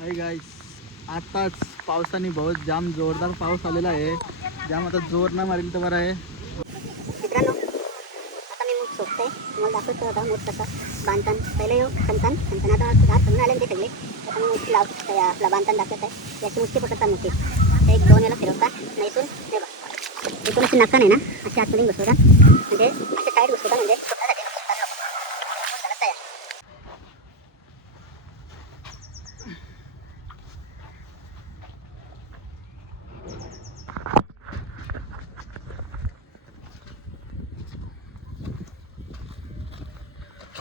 Hi guys, आताच पावसाने बहुत जाम जोरदार पाऊस आलेला आहे. जाम आता जोर ना मारेल तर बरं आहे. मित्रांनो, आता मी मूठ शोधते. तुम्हाला दाखवतो आता मूठ कसं बांधतान. पहिले येऊ खणतान आता घात समजून आले ते सगळे. आता मी मूठ आपला बांधतान दाखवत आहे. याची मुठ्ठी पकडतात मोठी. एक दोन याला फिरवतात. नाही इथून हे बघ. इथून अशी नक्का नाही ना, अशी आतमध्ये बसवतात. म्हणजे असे टाईट बसवतात म्हणजे स्वतःसाठी नुकसान नको. मूठ झाला तयार.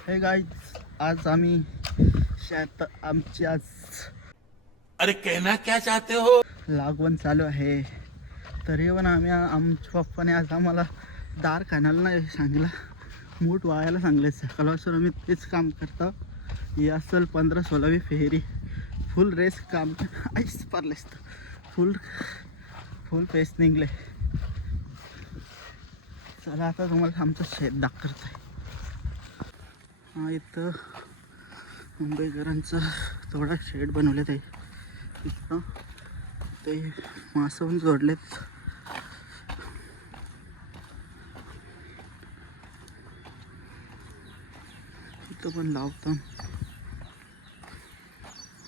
हे गाईस, आज आम्ही शेत आमची आज अरे कहना क्या चाहते हो? लागवण चालू आहे. तरी पण आमच्या पप्पाने आज आम्हाला दार खाण्याला नाही सांगितलं, मूठ वाळायला सांगले. सकाळपासून आम्ही तेच काम करतो. ही असेल 15-16वी फेरी. फुल रेस काम आईस पारलेस फुल फेस निघले. चला आता तुम्हाला आमचं शेत दाखवत आहे. हा इथं मुंबईकरांचं थोडा शेड बनवलेत आहे. इथं ते मासं पण जोडलेत. इथं पण लावतात.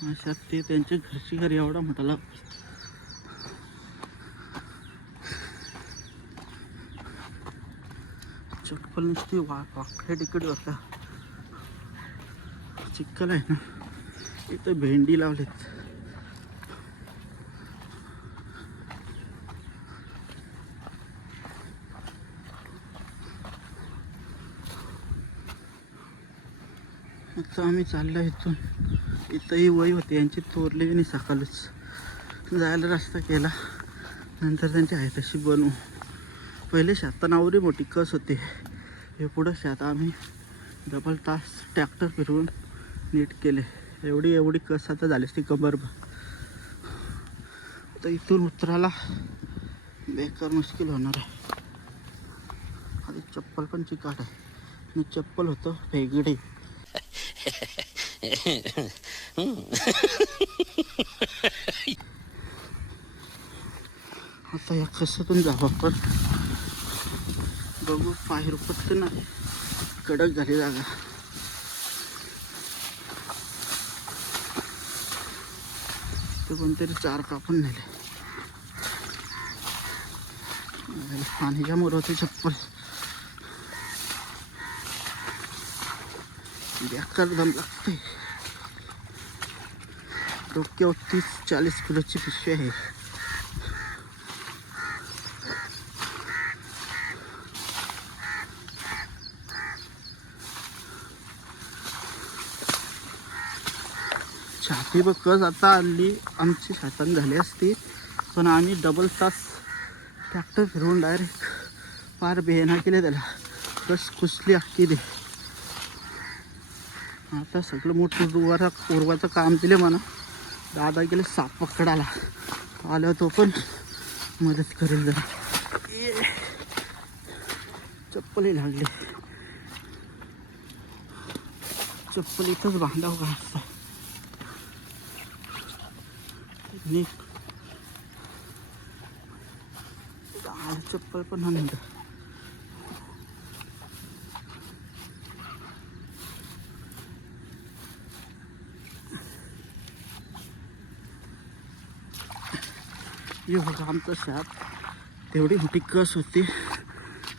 अशा ते त्यांच्या घरची घर एवढा मोठा लावतात. चप्पल नुसती वाकडे तिकडे होता. चिखल आहे ना. इथं भेंडी लावलेत. आता आम्ही चाललो इथून. इथंही वय होते यांची, तोरली नाही सकाळच. जायला रस्ता केला, नंतर त्यांची आहे तशी बनवू. पहिले शेताना आवरी मोठी कस होते. हे पुढं शेत आम्ही डबल तास ट्रॅक्टर फिरवून नीट केले. एवढी कस आता झालीस ती कबर. तर इथून उतरायला बेकार मुश्किल होणार आहे. आधी चप्पल पण चिकाट आहे आणि चप्पल होतं वेगळे. आता या कशातून जावं आपण बघू. पाय रुपत नाही, कडक झाली जागा. ते कोणतरी चार कापून नेले. पाणीच्या मोर होते चप्पल. बेकार दम लागते. डोक्यावर 30-40 किलोची पिशवी आहे. छाती बघ कस आता आली आमची शेतान झाली असती, पण आम्ही डबल तास ट्रॅक्टर फिरवून डायरेक्ट पार बेना केले. त्याला कस कुसली अख्खी दे. आता सगळं मोठं उरवाचं काम दिले म्हणा. दादा गेले साप पकडायला. आल्यावर तो पण मदत करेल जरा. चप्पलही लागले. चप्पल इथंच बांधावं का असतं. चप्पल पण नाही. हे बघा आमचं शेत. तेवढी मोठी कस होती.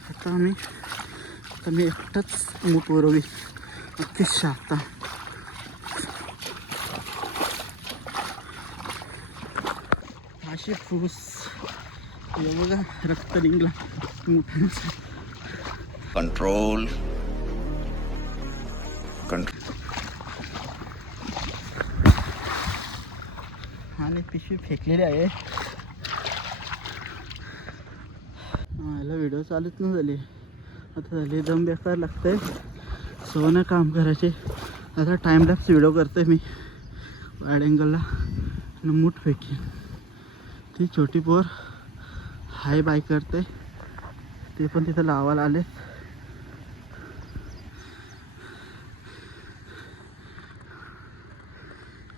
आता मी एकटाच मूठ वरवली अख्खी शेता. अशी फूस हे बघा रक्त निघला मुठांचं. कंट्रोल आणि पिशवी फेकलेली आहे. याला व्हिडिओ चालूच नाही झाली. आता झाली दम बेकार लागतंय. सोनं काम करायचे. आता टाइमलॅप्स व्हिडिओ करतोय मी वाईड अँगलला. आणि मूठ फेकी. ती छोटी पोर हाय बाय करते. ते पण तिथं लावायला आले.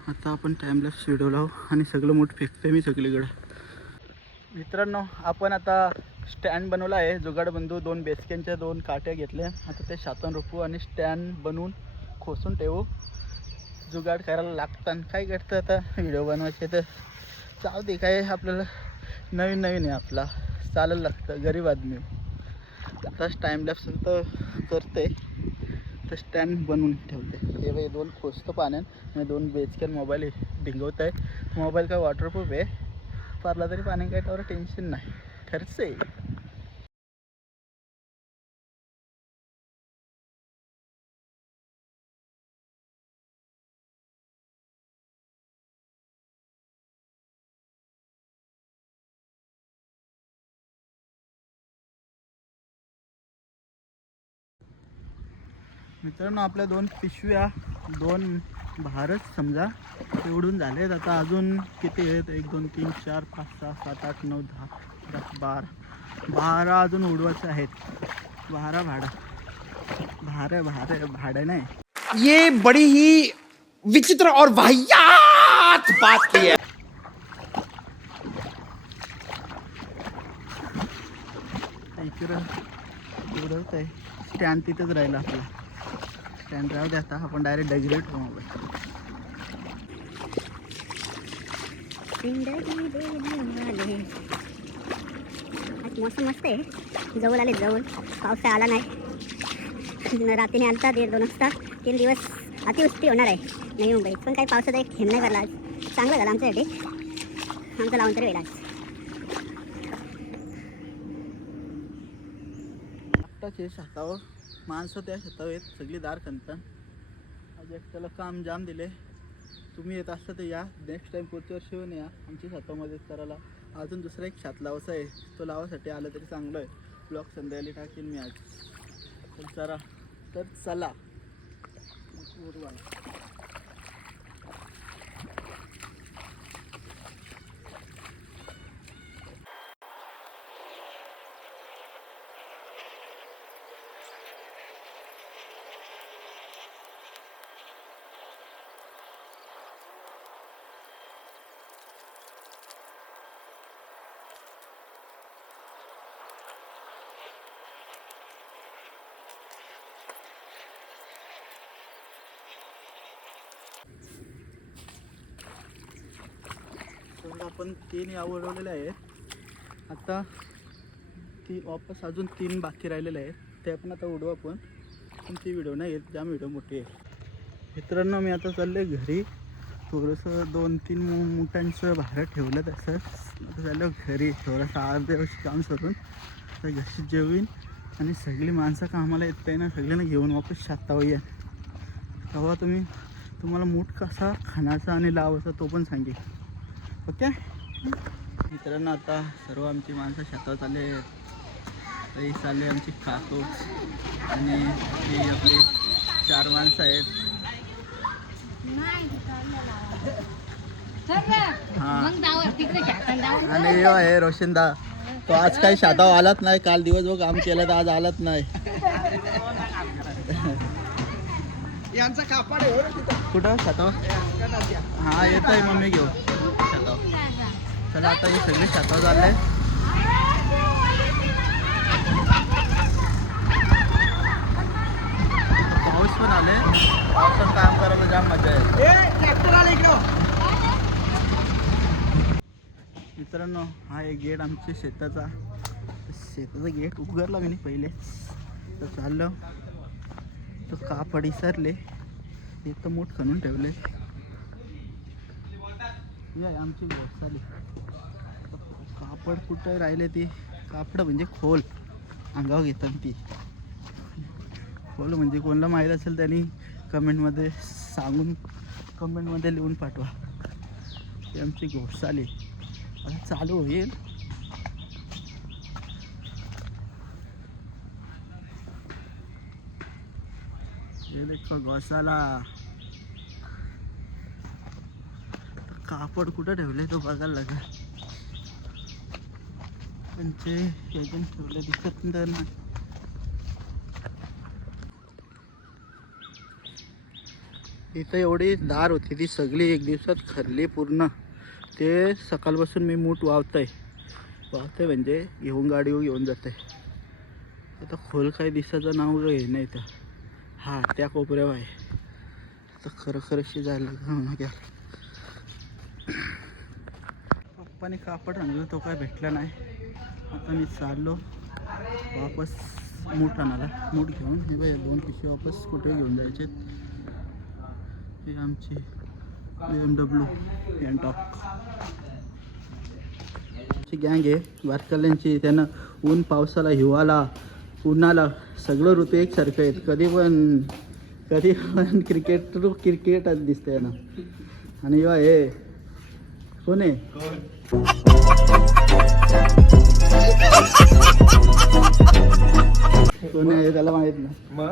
आता आता आपण टाईमलॅप्स व्हिडिओ लावू आणि सगळं मोठ फेकते मी सगळीकडं. मित्रांनो, आपण आता स्टँड बनवला आहे. जुगाडबंधू 2 बेसकेनच्या 2 काट्या घेतल्या. आता ते शातून रुपू आणि स्टँड बनवून खोसून ठेवू. जुगाड करायला लागतं. काय करतं आता व्हिडिओ बनवायचे तर जाऊ दे, काय आपल्याला नवीन नवीन आहे, आपला चालायला लागतं, गरीब आदमी. आताच टाईमलॅप्स तर करते तर स्टँड बनवून ठेवते. हे बाई 2 खोसतं पाण्यात आणि 2 बेसकेन मोबाईल भिंगवत आहे. मोबाईल काय वॉटरप्रूफ आहे, पारला तरी पाणी काय त्यावर टेन्शन नाही. खर्च आहे. मित्रांनो, आपल्या 2 पिशव्या 2 भारच समजा एवढून झालेत. आता अजून किती आहेत? 1 2 3 4 5 6 7 8 9 10 11 12 अजून उडवायचे आहेत. 12 भाडं नाही. ये बड़ी ही विचित्र और वाहियात बात की है. इकडं उडवत आहे. स्टँड तिथंच राहिला आपला. स्टँड राहू दे. आता आपण डायरेक्ट डगरीवर ठेवू मोबाईल. आज मौसम मस्त आहे. जवळ आले, जवळ पाऊस काय आला नाही. रात्रीने आलता 1:30-2 वाजता. 3 दिवस अतिवृष्टी होणार आहे नवी मुंबईत, पण काही पावसाचा एक थेंब नाही भरला. आज चांगलं झालं आमच्यासाठी. आमचं लावून तरी वेळ आज. आत्ताचे शेतावर माणसं त्या शेतावर आहेत, सगळी दार खणतात. आज एकट्याला काम जाम दिले. तुम्ही येत असता तर या. नेक्स्ट टाईम पुढच्या वर्षी येऊन या आमच्या शेतामध्ये करायला. अजून दुसरा एक शेत लावायचा आहे, तो लावासाठी आलं तरी चांगलं आहे. ब्लॉग संध्याकाळी टाकेल मी आज. तर चला. आपण 3 या उडवलेले आहे. आता ती वापस अजून 3 बाकी राहिलेले आहेत, ते आपण आता उडवू आपण. पण ती व्हिडिओ नाही येत, जाम व्हिडिओ मोठी आहे. मित्रांनो, मी आता चालले घरी. थोडंसं 2-3 मुठांचं भाडं ठेवलं तसं. आता चाललं घरी. थोडंसं अर्ध्या वर्षी काम सोडून तर घरी जेवीन आणि सगळी माणसं कामाला येत आहे ना, सगळ्यांना घेऊन वापस शेतावर या. तेव्हा तुम्हाला मूठ कसा खाण्याचा आणि लावायचा तो पण सांगेल. ओके मित्रांनो, आता सर्व आमची माणसं शेतावर चालले. तरी चालले आमची काकू आणि ही आपली 4 माणसं आहेत. हां, आणि यो आहे रोशनदा. तो आज काही शेतावर आलाच नाही. काल दिवसभर काम केलं तर आज आलाच नाही. यांचा कापड आहे कुठं शेतावर? हां, येत आहे मम्मी घेऊ शेतावर. चला, आता हे सगळे शेतावर झाले. पाऊस पण आले. पावसात काम करायला जाम मजा आहे. ट्रॅक्टर आले इकडं. मित्रांनो, हा एक गेट आमच्या शेताचा गेट उघडला मी पहिले. तर चाललो तो कापड इसरले. इथं मूठ खणून ठेवले. आमची घोसाली. कापड कुठं राहिले ती? कापड म्हणजे खोल अंगावर घेतात ती. खोल म्हणजे कोणाला माहीत असेल त्यांनी कमेंटमध्ये सांगून, कमेंटमध्ये लिहून पाठवा. ती आमची घोसाली. आता चालू होईल. ये देखो घोसाला. कापड कुठं ठेवले तो बघायला लागेल. त्यांचे एजंट ठेवले दिसत नाही. इथं एवढी दार होती ती सगळी एक दिवसात खरली पूर्ण. ते सकाळपासून मी मूठ वावतंय म्हणजे घेऊन गाडीवर घेऊन जाते. आता खोल काही दिसायचं नाव आहे नाही तर हा त्या कोपऱ्यावर आहे. तर खरंशी जायला घ्या. पप्पाने कापड आणलं तो काय भेटला नाही. आता मी चाललो वापस मूठ आणायला. मूठ घेऊन हे बाई 2 पिशवी वापस कुठे घेऊन जायचे. हे आमची BMW एनटॉक ची गँग आहे वारकऱ्यांची. त्यांना ऊन पावसाला हिवाळा उन्हाला सगळं ऋतू एकसारखं आहेत. कधी पण क्रिकेटच दिसतंय ना. आणि हे कोण आहे कोण आहे त्याला माहित ना.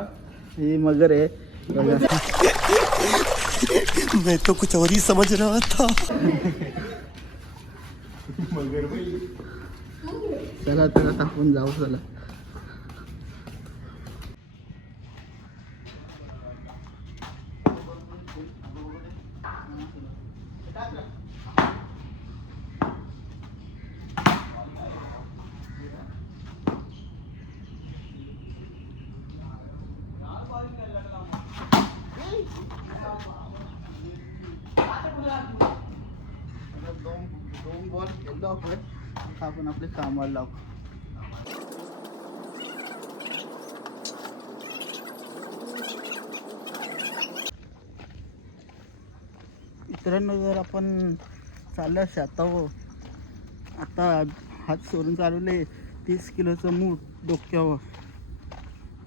ही मगर आहे बघा. मैं तो कुछ और ही समझ रहा था. चला त्याला आपण जाऊ. चला दोन बॉल खेळलो आपण आपले कामाला लावू. मित्रांनो जर आपण चाललं शेतावर आता हात सोडून चालवले 30 किलोचं मूठ डोक्यावर.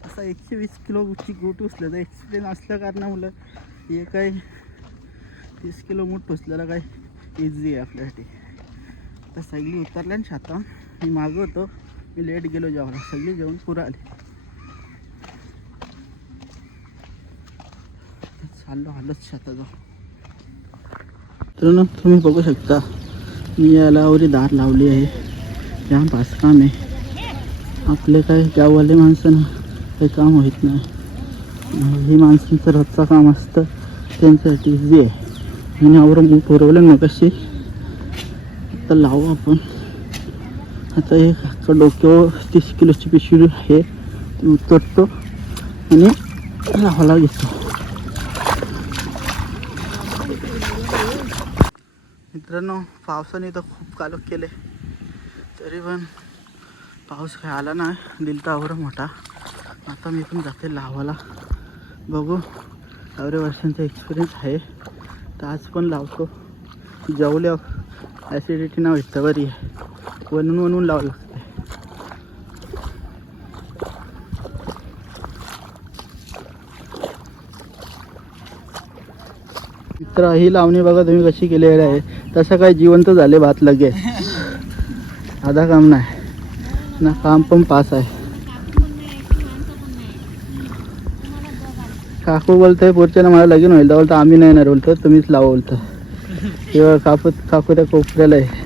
असा 120 किलोची गोट उचलं तर एक्सपिरियन्स असल्या कारणामुळं हे काय 30 किलो मूठ उचलायला काय इझी आहे आपल्यासाठी. तर सगळी उतरल्या ना छाता. मी मागं होतो. मी लेट गेलो जेवायला. सगळी जेवण पुरं आले. चाललो हालत छाता जाऊ. मित्रांनो तुम्ही बघू शकता मी याला आवरी दार लावली आहे. या बांधकाम आहे. आपले काय गाववाले माणसं काही काम होत नाही. ही माणसांचं रोजचं काम असतं त्यांच्यासाठी इझी आहे. आणि आवरून मी पुरवलं मग कशी आता लावू आपण. आता एक डोक्यावर 30 किलोची पिशवी आहे ती उतरतो आणि लावायला घेतो. मित्रांनो पावसाने तर खूप कालोख केले तरी पण पाऊस काय आला नाही. दिलता आवरा मोठा. आता मी पण जाते लावायला. बघू एवढ्या वर्षांचा एक्सपिरियन्स आहे तर आज पण लावतो. जेवल्या ॲसिडिटी ना भेटतं बरी आहे. बनवून लावावं लागते. मित्र ही लावणी बघा तुम्ही कशी केलेली आहे. तसं काय जिवंत झाले भात लगेच. आधा काम नाही ना. काम पण पास आहे. काकू बोलतोय पुढच्यानं मला लगीन होईल तर बोलतं आम्ही नाही येणार. बोलतो तुम्हीच लावा बोलतं. किंवा काकू त्या कोपऱ्याला आहे.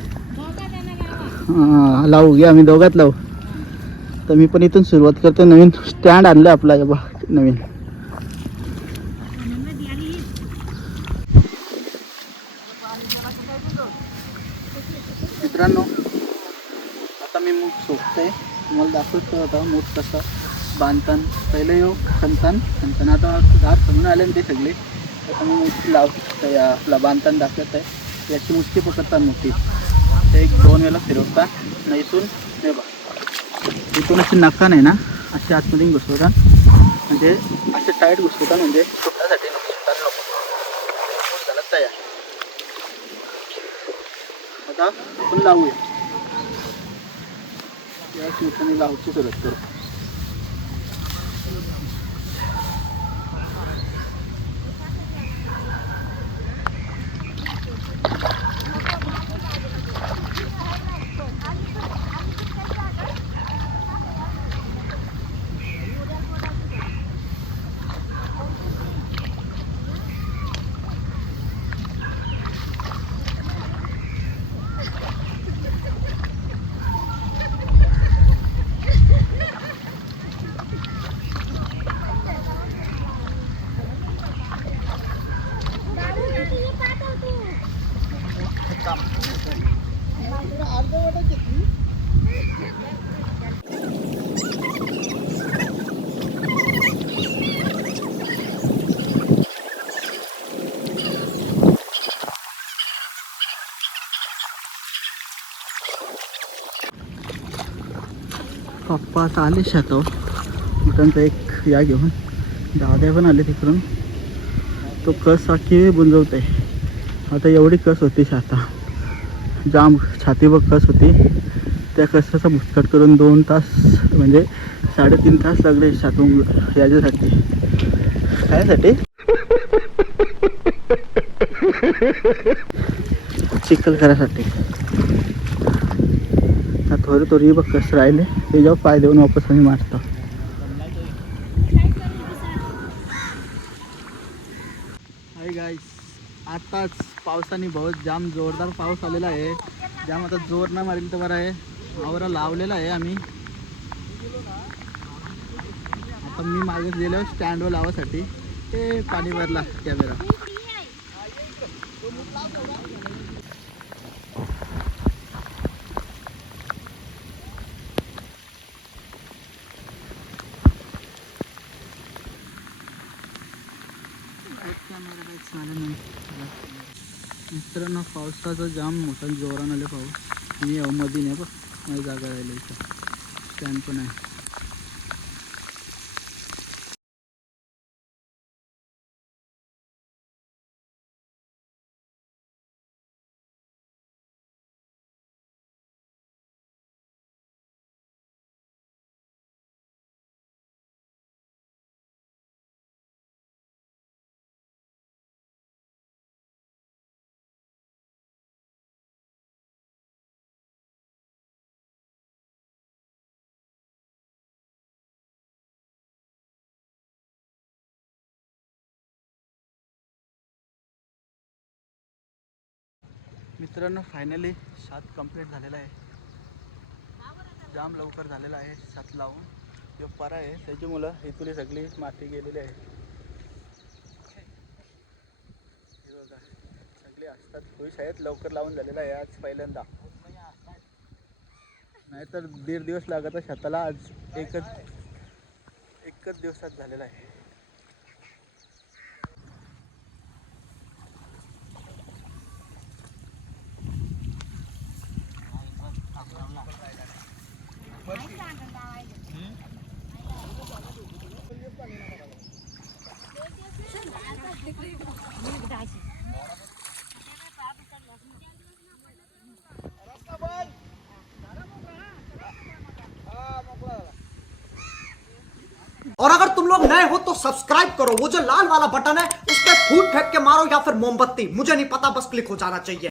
हां लावू घ्या आम्ही दोघात लावू. तर मी पण इथून सुरुवात करतो. नवीन स्टँड आणलं आपला बा नवीन. मित्रांनो आता मी मूठ सोडतोय. तुम्हाला दाखवतो होता मूठ कसं बांधतान. पहिलं येऊ खणतान आता दार खणून आले ना ते सगळे. आता मी मूठ लावतो आपला बांधताना दाखवत आहे. याची मुष्टी पकडतात मोठी. ते 1-2 वेळेला फिरवतात. नाही इथून हे बघ इथून अशी नका नाही ना अशी आतमध्ये घुसवतात. म्हणजे असे टाईट घुसवतात म्हणजे सुटासाठी नको. मूठ झाला तयार. आता आपण लावूया. याच मुठाने लावची सुरुवात करू. काम. पप्पा आता आले शेतावर. त्यांचा एक या घेऊन दादा पण आले तिकडून. तो कस सारखी बुंजवत आहे. आता एवढी कस होती आता जाम छाती बघ कस होती. त्या कसाचा भुसकट करून 2 तास म्हणजे 3.5 तास लागले शातून याच्यासाठी. कायसाठी? चिखल करायसाठी. थोडी बघ कसं राहिले ते जेव्हा पाय देऊन वापस आम्ही मारतो. हाय गाईस, आताच पावसाने बहुत जाम जोरदार पाऊस आलेला आहे. जाम आता जोर ना मारेल तर बरं आहे. आवरा लावलेला आहे आम्ही. आता मी मागे गेलो स्टँडवर लावासाठी. ते पाणी भरला कॅमेरा. मित्रांनो, पावसाचा जाम मोठा जोरान आले पाऊस. मी मध्ये नाही बघ माझी जागा राहिली इथं. स्टँड पण आहे. मित्रांनो, फायनली 7 कंप्लीट झालेला आहे. जाम लवकर झालेला आहे 7 लावून. जो परा आहे त्याची मुलं इथुली सगळी माती गेलेली आहे. हे बघा सगळे असतात. खुश आहेत. लवकर लावून झालेला आहे आज पहिल्यांदा. नाहीतर 1.5 दिवस लागत शेताला. आज एकच दिवसात झालेला आहे. और अगर तुम लोग नए हो तो सब्सक्राइब करो. वो जो लाल वाला बटन है उस पर फूट फेंक के मारो या फिर मोमबत्ती, मुझे नहीं पता, बस क्लिक हो जाना चाहिए.